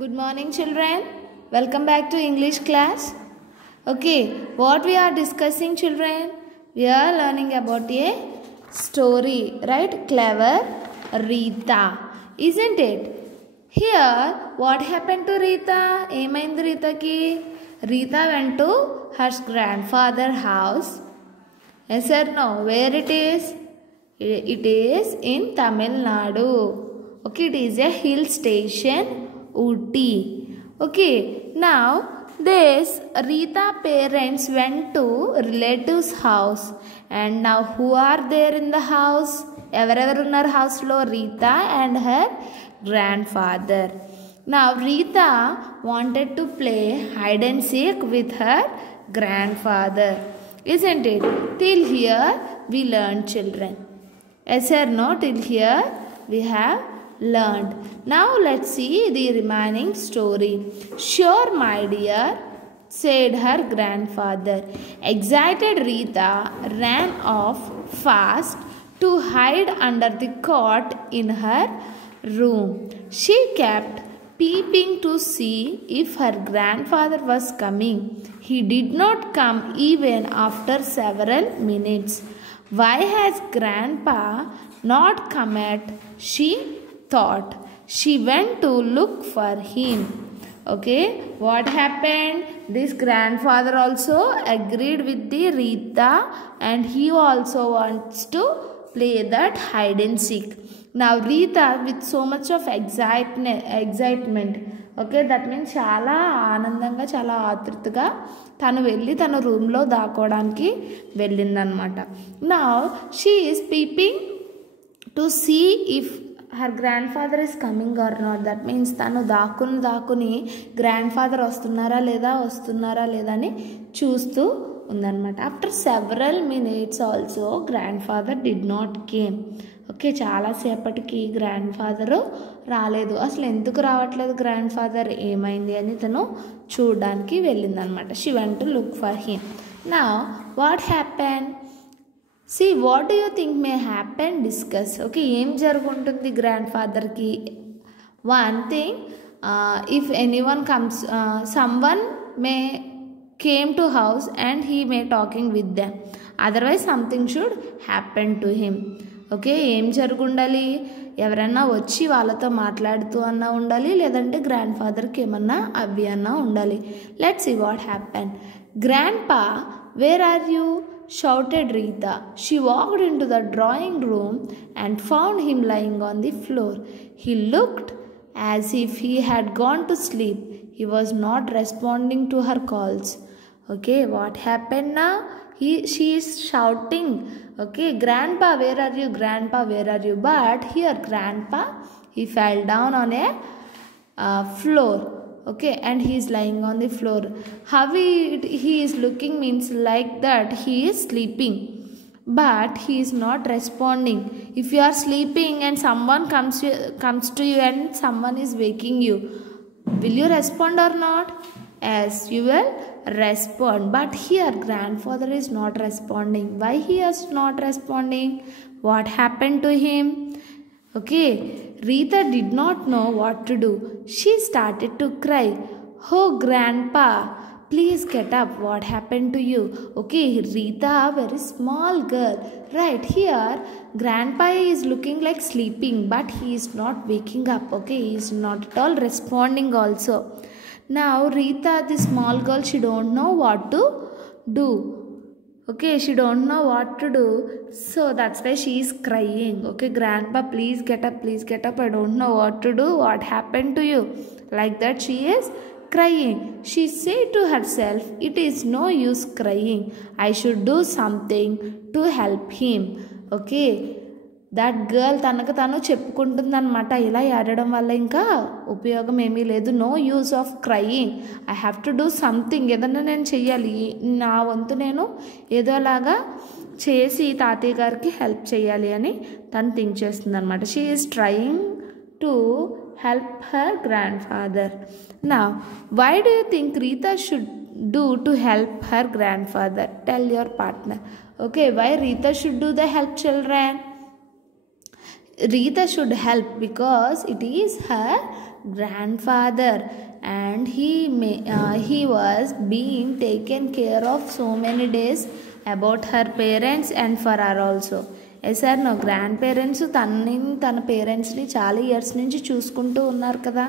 Good morning, children. Welcome back to English class. Okay, what we are discussing, children? We are learning about a story, right? Clever Rita, isn't it? Here, what happened to Rita? ఏమైంది రీతాకి? Rita went to her grandfather's house. Yes or no? Where it is? It is in Tamil Nadu. Okay, it is a hill station, Ooty. Okay, now this Rita parents went to relatives house, and now who are there in the house? Everever unnar house lo Rita and her grandfather. Now Rita wanted to play hide and seek with her grandfather, isn't it? Till here we learned, children. Yes or no? Till here we have learned. Now let's see the remaining story. Sure, my dear, said her grandfather. Excited Rita ran off fast to hide under the cot in her room. She kept peeping to see if her grandfather was coming. He did not come even after several minutes. Why has Grandpa not come yet? She thought. She went to look for him. Okay, what happened? This grandfather also agreed with the Rita, and he also wants to play that hide and seek. Now Rita, with so much of excitement, okay that means చాలా ఆనందంగా చాలా ఆతృతగా తను వెళ్ళి తన రూమ్లో దాక్కోవడానికి వెళ్ళిందనమాట. నా she is peeping to see if her grandfather is coming or not. That means తను దాక్కుని గ్రాండ్ ఫాదర్ వస్తున్నారా లేదా అని చూస్తూ ఉందన్నమాట. After several minutes also grandfather did not came. Okay, చాలాసేపటికి గ్రాండ్ ఫాదరు రాలేదు. అసలు ఎందుకు రావట్లేదు గ్రాండ్ ఫాదర్, ఏమైంది అని తను చూడడానికి వెళ్ళిందనమాట. She went to look for him. Now what happen? See what do you think may happen? Discuss. Okay, ఏం జరుగుంటుంది గ్రాండ్ ఫాదర్కి? One thing, if anyone comes, someone may came to house and he may talking with them, otherwise something should happen to him. Okay, ఏం జరుగుండాలి? ఎవరన్నా వచ్చి వాళ్ళతో మాట్లాడుతూ అన్నా ఉండాలి, లేదంటే గ్రాండ్ ఫాదర్కి ఏమన్నా అవి అన్నా ఉండాలి. Let's see what happen. Grandpa, where are you? shouted Rita. She walked into the drawing room and found him lying on the floor. He looked as if he had gone to sleep. He was not responding to her calls. Okay, what happened now? She is shouting, okay, Grandpa, where are you? Grandpa, where are you? But here Grandpa, he fell down on a floor. Okay, and he is lying on the floor. How he is looking means like that he is sleeping, but he is not responding. If you are sleeping and someone comes to you and someone is waking you, will you respond or not? Yes, you will respond. But here grandfather is not responding. Why he is not responding? What happened to him? Okay, Rita did not know what to do. She started to cry. Oh Grandpa, please get up. What happened to you? Okay, Rita, very small girl. Right here, Grandpa is looking like sleeping, but he is not waking up. Okay, he is not at all responding also. Now Rita, the small girl, she don't know what to do. Okay, she don't know what to do, so that's why she is crying. Okay, Grandpa, please get up, I don't know what to do. What happened to you? Like that she is crying. She said to herself, it is no use crying, I should do something to help him. Okay, that girl తనకు తను చెప్పుకుంటుందన్నమాట. ఇలా ఆడడం వల్ల ఇంకా ఉపయోగం ఏమీ లేదు. No use of crying, I have to do something. ఏదన్నా నేను చెయ్యాలి, నా వంతు నేను ఏదోలాగా చేసి తాతయ్య గారికి హెల్ప్ చేయాలి అని తను థింక్ చేస్తుంది అనమాట. She is trying to help her grandfather. నా why do you think Rita should do to help her grandfather? Tell your partner. Okay, why Rita should do the help, children? Rita should help because it is her grandfather, and he was being taken care of so many days about her parents and for her also. Yes sir నా grand parents తన పేరెంట్స్ని చాలా years నుంచి చూసుకుంటూ ఉన్నారు కదా.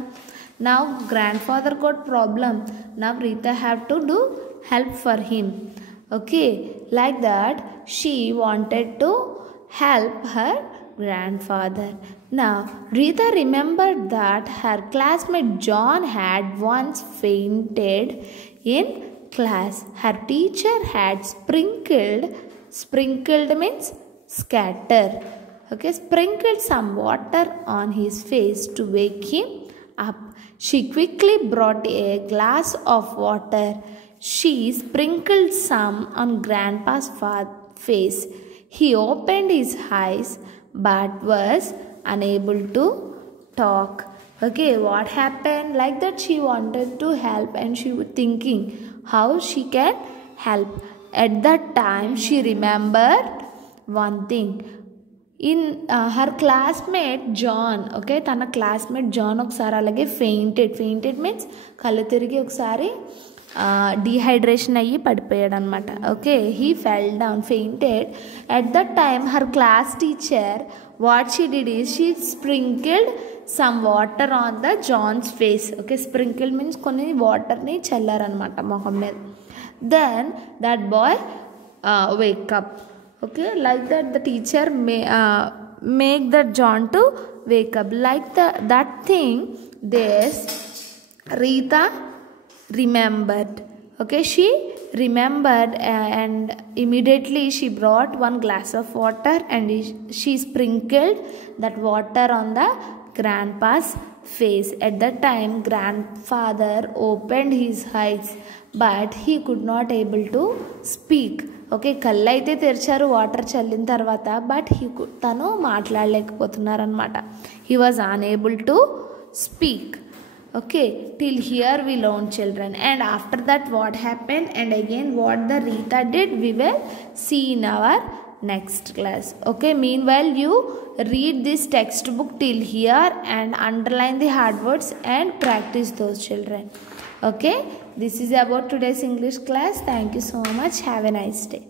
నా grand father goat problem, నా Rita have to do help for him. Okay, like that she wanted to help her grandfather. Now Rita remembered that her classmate John had once fainted in class. Her teacher had sprinkled means scatter, okay, sprinkled some water on his face to wake him up. She quickly brought a glass of water. She sprinkled some on Grandpa's face. He opened his eyes but was unable to talk. Okay, what happened? Like that she wanted to help and she was thinking how she can help. At that time she remembered one thing. In her classmate John, okay, tana classmate John ఒకసారి అలాగే fainted means కళ్ళు తిరిగి ఒకసారి dehydration అయ్యి పడిపోయాడు అనమాట. Okay, he fell down, fainted. At the time her class teacher what she did is she sprinkled some water on the John's face. Okay, sprinkled means కొన్ని వాటర్ని చల్లారనమాట మొహం మీద. Then that boy wake up. Okay, like that the teacher make that John to wake up. Like that thing this Rita remembered. Okay, she remembered and immediately she brought one glass of water and she sprinkled that water on the grandpa's face. At that time grandfather opened his eyes but he could not able to speak. Okay, కళ్ళు అయితే తెరిచారు water చల్లిన తర్వాత, but తను మాట్లాడలేకపోతున్నారనమాట. he was unable to speak. Okay, till here we learn, children, and after that what happened and again what the Rita did we will see in our next class. Okay, meanwhile you read this textbook till here and underline the hard words and practice those, children. Okay, this is about today's English class. Thank you so much. Have a nice day.